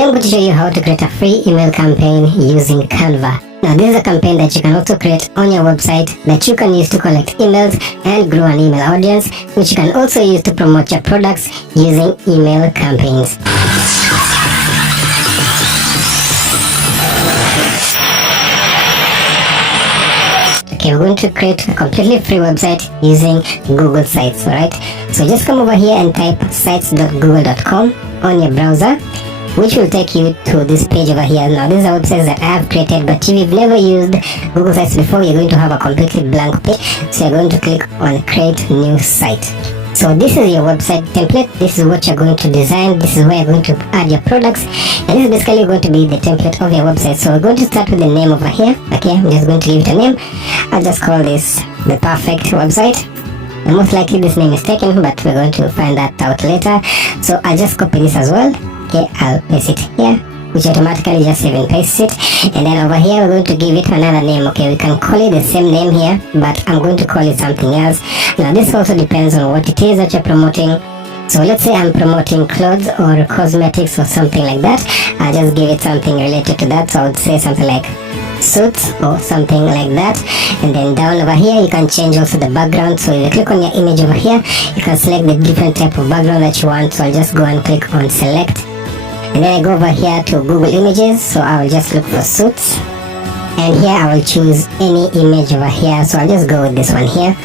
Today I'm going to show you how to create a free email campaign using Canva. Now this is a campaign that you can also create on your website that you can use to collect emails and grow an email audience, which you can also use to promote your products using email campaigns. Okay, we're going to create a completely free website using Google Sites, alright? So just come over here and type sites.google.com on your browser, which will take you to this page over here. Now these are websites that I have created, but if you've never used Google Sites before, you're going to have a completely blank page. So you're going to click on create new site. So this is your website template. This is what you're going to design. This is where you're going to add your products, and this is basically going to be the template of your website. So we're going to start with the name over here. Okay, I'm just going to give it a name. I'll just call this the perfect website. And most likely this name is taken, but we're going to find that out later. So I'll just copy this as well. Okay, I'll paste it here, which automatically just save and paste it. And then over here we're going to give it another name. Okay, we can call it the same name here, but I'm going to call it something else. Now this also depends on what it is that you're promoting. So let's say I'm promoting clothes or cosmetics or something like that. I'll just give it something related to that. So I would say something like suits or something like that. And then down over here you can change also the background. So if you click on your image over here, you can select the different type of background that you want. So I'll just go and click on select, and then I go over here to Google Images. So I will just look for suits, and here I will choose any image over here. So I'll just go with this one here,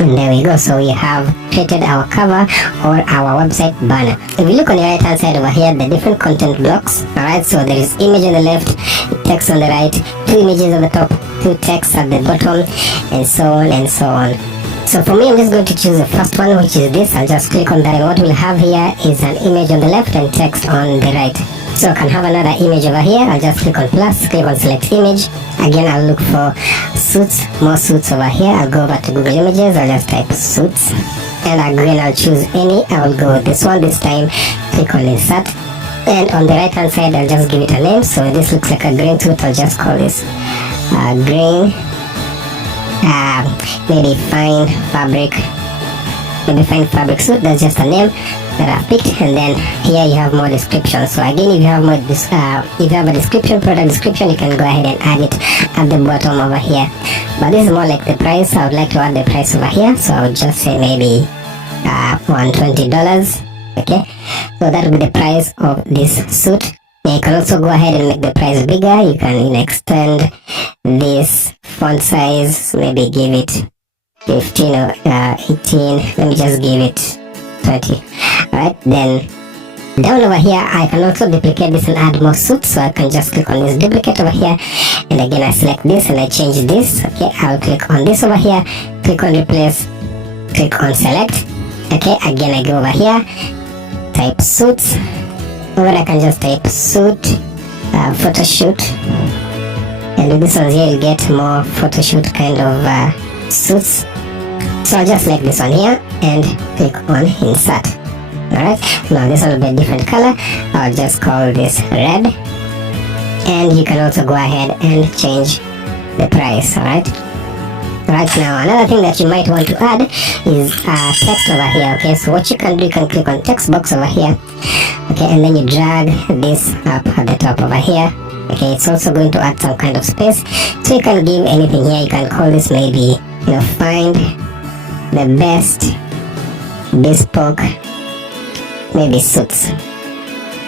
and there we go. So we have created our cover or our website banner. If you look on the right hand side over here, the different content blocks, alright, so there is image on the left, text on the right, 2 images on the top, 2 texts at the bottom, and so on and so on. So for me, I'm just going to choose the first one, which is this. I'll just click on that, and what we'll have here is an image on the left and text on the right. So I can have another image over here. I'll just click on plus, click on select image. Again, I'll look for suits, more suits over here. I'll go over to Google Images. I'll just type suits, and again I'll choose any. I will go with this one this time. Click on insert, and on the right hand side I'll just give it a name. So this looks like a green suit. I'll just call this green, maybe fine fabric suit. That's just a name that I've picked. And then here you have more description. So again, if you have more if you have a description, product description, you can go ahead and add it at the bottom over here. But this is more like the price. I would like to add the price over here, so I would just say maybe $120. okay, so that will be the price of this suit. You can also go ahead and make the price bigger. You can extend this font size, maybe give it 15 or 18. Let me just give it 20. Alright, then down over here I can also duplicate this and add more suits. So I can just click on this duplicate over here, and again I select this and I change this. Okay, I'll click on this over here, click on replace, click on select. Okay, again I go over here, type suits, or I can just type suit, photo shoot, and with this one here you'll get more photo shoot kind of suits. So I'll just select this one here and click on insert. Alright, now this one will be a different color. I'll just call this red, and you can also go ahead and change the price. Alright, now another thing that you might want to add is text over here. Okay, so what you can do, you can click on text box over here. Okay, and then you drag this up at the top over here. Okay, it's also going to add some kind of space, so you can give anything here. You can call this maybe, find the best bespoke maybe suits,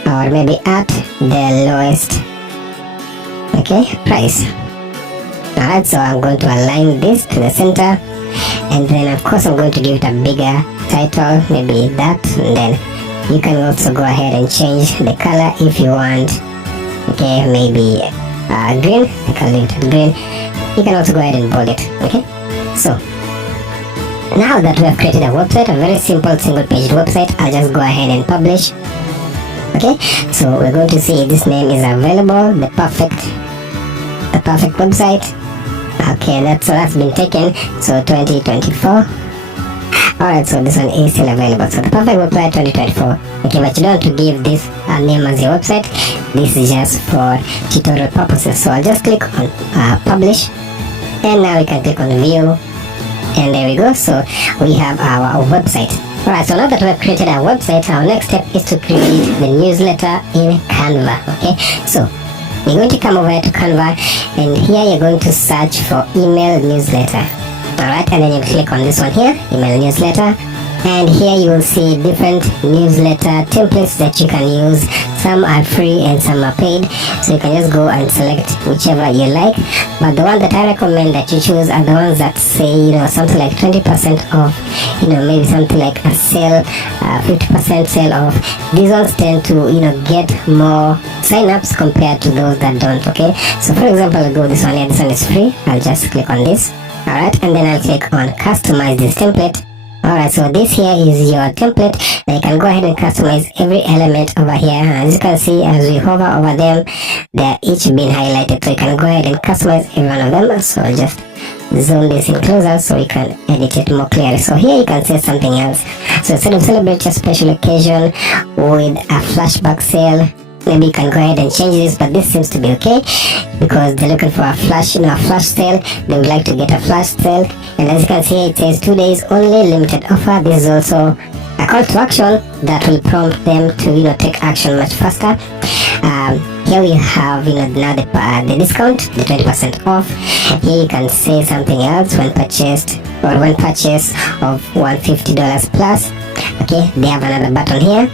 or maybe at the lowest price. Alright, so I'm going to align this to the center, and then of course I'm going to give it a bigger title, maybe that, and then you can also go ahead and change the color if you want. Okay, maybe green. I can leave it at green. You can also go ahead and bold it. Okay, so now that we have created a website, a very simple single page website, I'll just go ahead and publish. Okay, so we're going to see if this name is available, the perfect website. Okay, that's been taken, so 2024. Alright, so this one is still available, so the perfect website 2024. Okay, but you don't have to give this a name as your website. This is just for tutorial purposes. So I'll just click on publish, and now we can click on view, and there we go. So we have our website. Alright, so now that we have created our website, our next step is to create the newsletter in Canva. Okay, so you're going to come over to Canva, and here you're going to search for email newsletter. Alright, and then you click on this one here, email newsletter, and here you will see different newsletter templates that you can use. Some are free and some are paid, so you can just go and select whichever you like. But the one that I recommend that you choose are the ones that say, something like 20% off, maybe something like a sale, 50% sale off. These ones tend to, get more sign-ups compared to those that don't. Okay, so for example, I'll go this one here. This one is free. I'll just click on this. Alright, and then I'll click on customize this template. Alright, so this here is your template. Now you can go ahead and customize every element over here. As you can see, as we hover over them, they're each been highlighted, so you can go ahead and customize every one of them. So I'll just zoom this in closer so you can edit it more clearly. So here you can say something else. So instead of celebrate your special occasion with a flashback sale, maybe you can go ahead and change this, but this seems to be okay because they're looking for a flash sale. They would like to get a flash sale, and as you can see, it says 2 days only, limited offer. This is also a call to action that will prompt them to take action much faster. Here we have now the discount, the 20% off. Here you can say something else when purchase of $150 plus. Okay, they have another button here.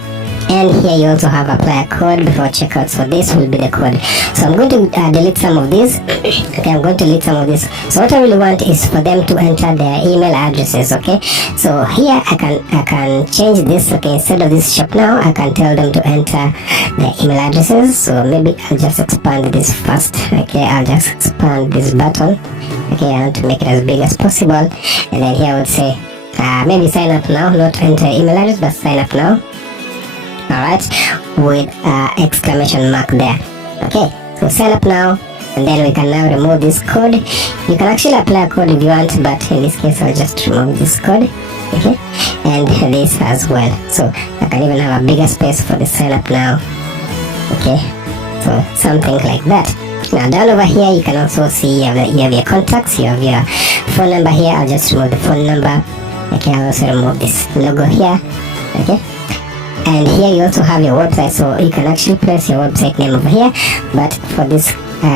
And here you also have apply a code before checkout, so this will be the code. So I'm going to delete some of these. Okay, I'm going to delete some of this. So what I really want is for them to enter their email addresses. Okay, so here I can change this. Okay, instead of this shop now, I can tell them to enter their email addresses. So maybe I'll just expand this first. Okay, I'll just expand this button. Okay, I want to make it as big as possible, and then here I would say maybe sign up now, not enter email address, but sign up now. Alright, with exclamation mark there. Okay, so sign up now, and then we can now remove this code. You can actually apply a code if you want, but in this case I'll just remove this code. Okay, and this as well, so I can even have a bigger space for the sign up now. Okay, so something like that. Now down over here you can also see you have your contacts, you have your phone number here. I'll just remove the phone number. Okay, I'll also remove this logo here. Okay, and here you also have your website, so you can actually place your website name over here, but for this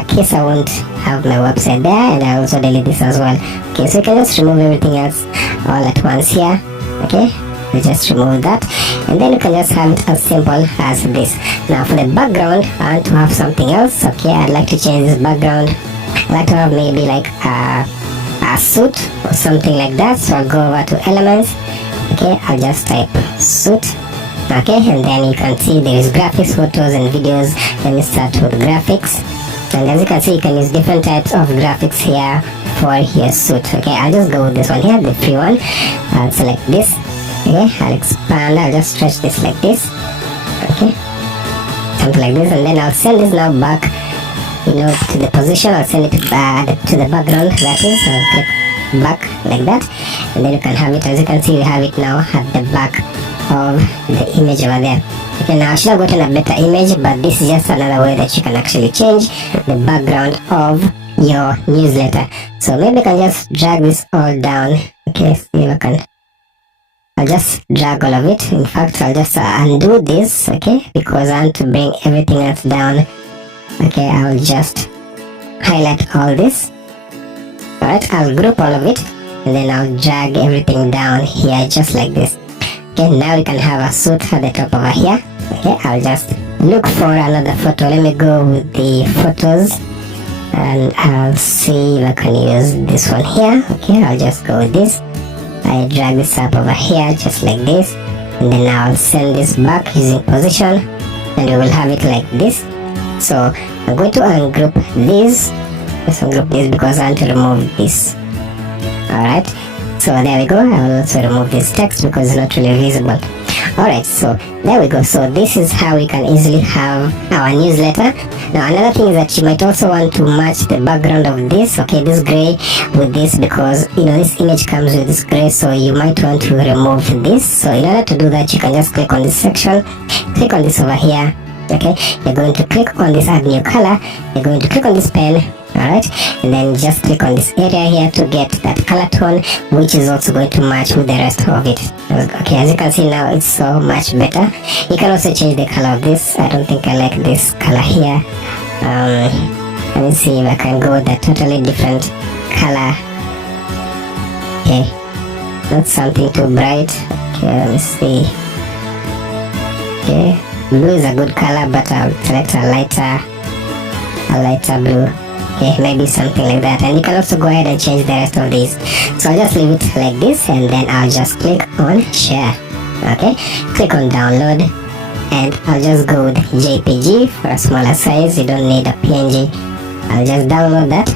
case I won't have my website there, and I also delete this as well. Okay, so you can just remove everything else all at once here. Okay, you just remove that, and then you can just have it as simple as this. Now for the background, I want to have something else. Okay, I'd like to change this background. I'd like to have maybe like a suit or something like that, so I'll go over to elements. Okay, I'll just type suit. Okay, and then you can see there is graphics, photos and videos. Let me start with graphics, and as you can see you can use different types of graphics here for your suit. Okay, I'll just go with this one here, the free one. I'll select this. Okay, I'll expand, I'll just stretch this like this. Okay, something like this, and then I'll send this now back to the position. I'll send it to the background, that is. I'll click back like that, and then you can have it. As you can see, we have it now at the back of the image over there. Okay, now I should have gotten a better image, but this is just another way that you can actually change the background of your newsletter. So maybe I can just drag this all down. Okay, see if I can. I'll just drag all of it. In fact, I'll just undo this. Okay, because I want to bring everything else down. Okay, I'll just highlight all this. Alright, I'll group all of it, and then I'll drag everything down here just like this. Okay, now we can have a suit at the top over here. Okay, I'll just look for another photo. Let me go with the photos, and I'll see if I can use this one here. Okay, I'll just go with this. I drag this up over here just like this, and then I'll send this back using position, and we will have it like this. So I'm going to ungroup this. Let's ungroup this because I want to remove this. Alright, so there we go. I will also remove this text because it's not really visible. Alright, so there we go. So this is how we can easily have our newsletter. Now another thing is that you might also want to match the background of this. Okay, this gray with this, because this image comes with this gray, so you might want to remove this. So in order to do that, you can just click on this section, click on this over here. Okay, you're going to click on this add new color, you're going to click on this pen, Alright, and then just click on this area here to get that color tone, which is also going to match with the rest of it. Okay, as you can see now, it's so much better. You can also change the color of this. I don't think I like this color here. Let me see if I can go with a totally different color. Okay, not something too bright. Okay, let me see. Okay, blue is a good color, but I'll select a lighter blue. Okay, maybe something like that. And you can also go ahead and change the rest of these. So I'll just leave it like this, and then I'll just click on share. Okay, click on download, and I'll just go with JPG for a smaller size. You don't need a PNG. I'll just download that.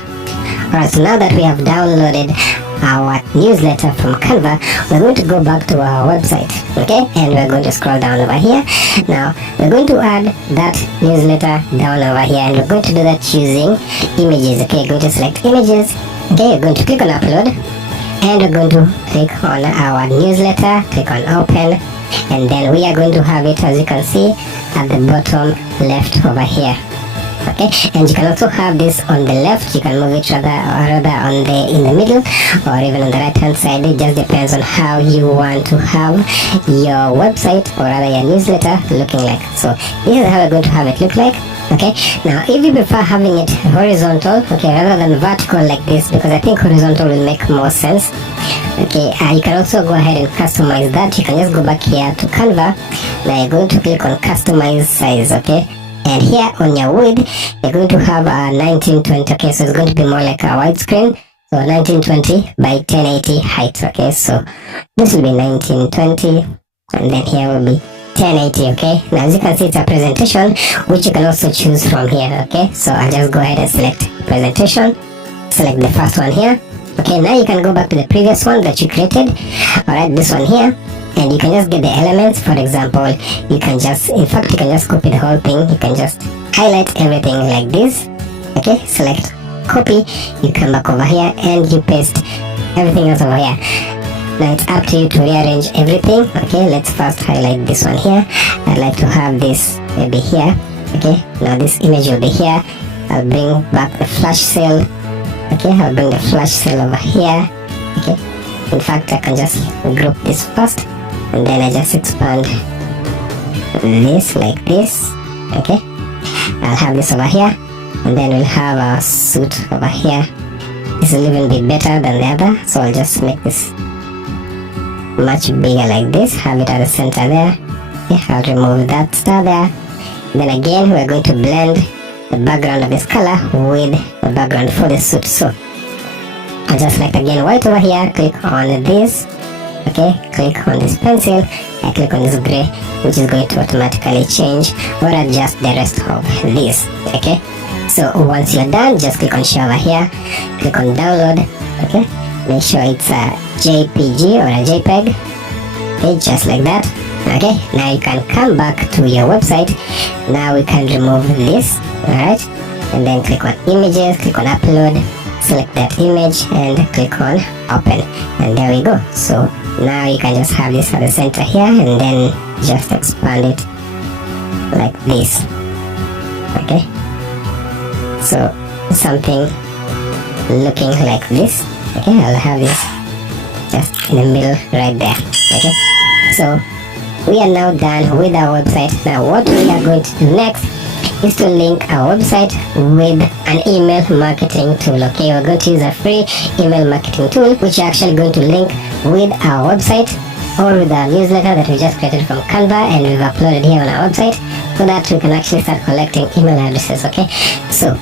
Alright, so now that we have downloaded our newsletter from Canva, we're going to go back to our website, okay, and we're going to scroll down over here. Now we're going to add that newsletter down over here, and we're going to do that using images. Okay, you're going to select images. Okay, you're going to click on upload, and we're going to click on our newsletter, click on open, and then we are going to have it, as you can see, at the bottom left over here. Okay, and you can also have this on the left. You can move it rather on in the middle, or even on the right hand side. It just depends on how you want to have your website, or rather your newsletter, looking like. So this is how we're going to have it look like. Okay, now if you prefer having it horizontal, okay, rather than vertical like this, because I think horizontal will make more sense. Okay, you can also go ahead and customize that. You can just go back here to Canva. Now you're going to click on customize size. Okay, and here on your width, you're going to have a 1920. Okay, so it's going to be more like a widescreen. So 1920 by 1080 height. Okay, so this will be 1920, and then here will be 1080. Okay, now as you can see, it's a presentation, which you can also choose from here. Okay, so I'll just go ahead and select presentation, select the first one here. Okay, now you can go back to the previous one that you created. Alright, this one here, and you can just get the elements. For example, you can just, in fact, you can just copy the whole thing. You can just highlight everything like this. Okay, select copy, you come back over here and you paste everything else over here. Now it's up to you to rearrange everything. Okay, let's first highlight this one here. I'd like to have this maybe here. Okay, now this image will be here. I'll bring back the flash sale. Okay, I'll bring the flash sale over here. Okay, in fact, I can just group this first, and then I just expand this like this. Okay, I'll have this over here, and then we'll have our suit over here. This will even be better than the other, so I'll just make this much bigger like this, have it at the center there. Okay, I'll remove that star there. Then again, we're going to blend the background of this color with the background for the suit. So I'll just select again white over here, click on this. Okay, click on this pencil, I click on this gray, which is going to automatically change or adjust the rest of this. Okay, so once you're done, just click on share over here, click on download. Okay, make sure it's a JPG or a JPEG. Okay, just like that. Okay, now you can come back to your website. Now we can remove this. Alright, and then click on images, click on upload, select that image, and click on open, and there we go. So now you can just have this at the center here, and then just expand it like this. Okay, so something looking like this. Okay, I'll have this just in the middle right there. Okay, so we are now done with our website. Now what we are going to do next is to link our website with an email marketing tool. Okay, we're going to use a free email marketing tool, which is actually going to link with our website or with our newsletter that we just created from Canva and we've uploaded here on our website, so that we can actually start collecting email addresses. Okay, so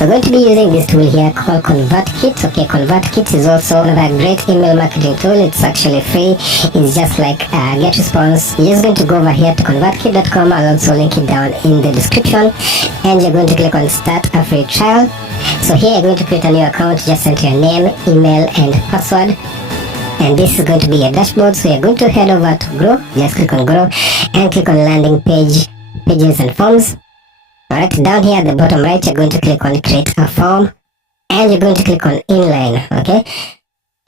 we're going to be using this tool here called ConvertKit. Okay, ConvertKit is also another great email marketing tool. It's actually free. It's just like GetResponse. You're just going to go over here to convertkit.com. I'll also link it down in the description, and you're going to click on start a free trial. So here you're going to create a new account. Just enter your name, email, and password, and this is going to be your dashboard. So you're going to head over to grow. Just click on grow and click on landing page, pages and forms. Alright, down here at the bottom right, you're going to click on create a form, and you're going to click on inline.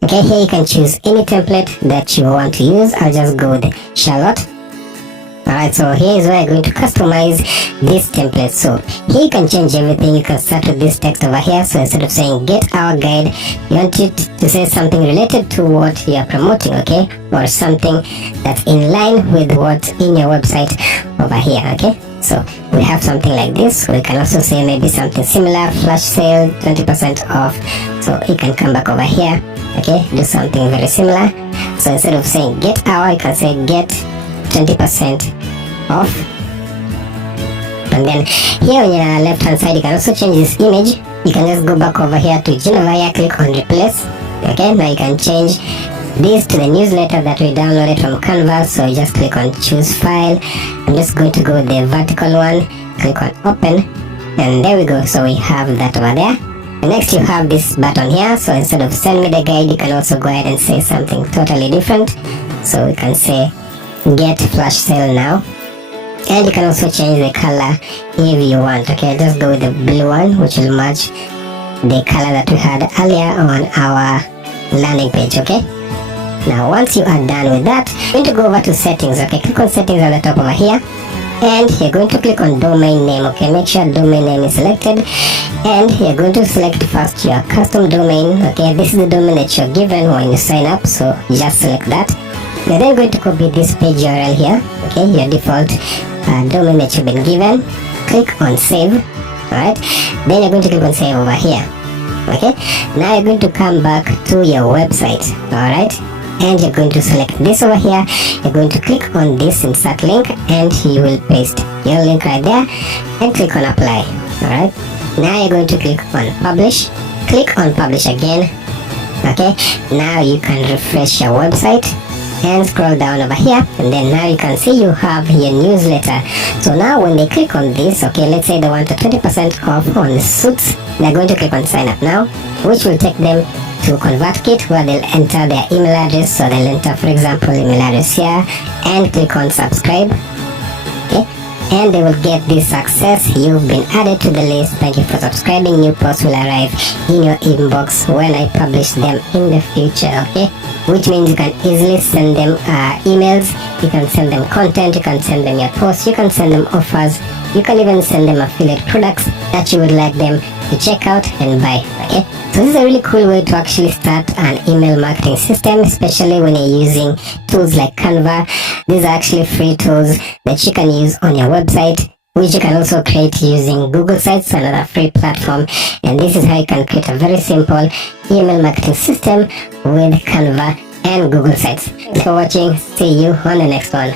Okay, here you can choose any template that you want to use. I'll just go with Charlotte. Alright, so here is where I'm going to customize this template. So here you can change everything. You can start with this text over here. So instead of saying get our guide, you want it to say something related to what you are promoting, okay, or something that's in line with what's in your website over here. Okay, so we have something like this. We can also say maybe something similar, flash sale 20% off. So you can come back over here, okay, do something very similar. So instead of saying get our, you can say get 20% off. And then here on your left hand side, you can also change this image. You can just go back over here to Geneva, click on replace. Okay, now you can change this to the newsletter that we downloaded from Canva. So you just click on choose file. I'm just going to go with the vertical one, click on open, and there we go. So we have that over there. And next you have this button here. So instead of send me the guide, you can also go ahead and say something totally different. So we can say get flash sale now, and you can also change the color if you want. Okay, just go with the blue one, which will match the color that we had earlier on our landing page. Okay, now once you are done with that, you're going to go over to settings. Okay, click on settings on the top over here, and you're going to click on domain name. Okay, make sure domain name is selected, and you're going to select first your custom domain. Okay, this is the domain that you're given when you sign up, so just select that. You're then going to copy this page URL here, okay, your default domain that you've been given. Click on save. Alright, then you're going to click on save over here. Okay, now you're going to come back to your website. Alright, and you're going to select this over here. You're going to click on this insert link, and you will paste your link right there and click on apply. Alright, now you're going to click on publish. Click on publish again. Okay, now you can refresh your website and scroll down over here, and then now you can see you have your newsletter. So now when they click on this, okay, let's say they want a 20% off on suits, they're going to click on sign up now, which will take them to ConvertKit, where they'll enter their email address. So they'll enter, for example, email address here and click on subscribe. Okay, and they will get this success: you've been added to the list. Thank you for subscribing. New posts will arrive in your inbox when I publish them in the future. Okay, which means you can easily send them emails, you can send them content, you can send them your posts, you can send them offers, you can even send them affiliate products that you would like them to check out and buy. Okay, so this is a really cool way to actually start an email marketing system, especially when you're using tools like Canva. These are actually free tools that you can use on your website, which you can also create using Google Sites, another free platform. And this is how you can create a very simple email marketing system with Canva and Google Sites. Thanks for watching. See you on the next one.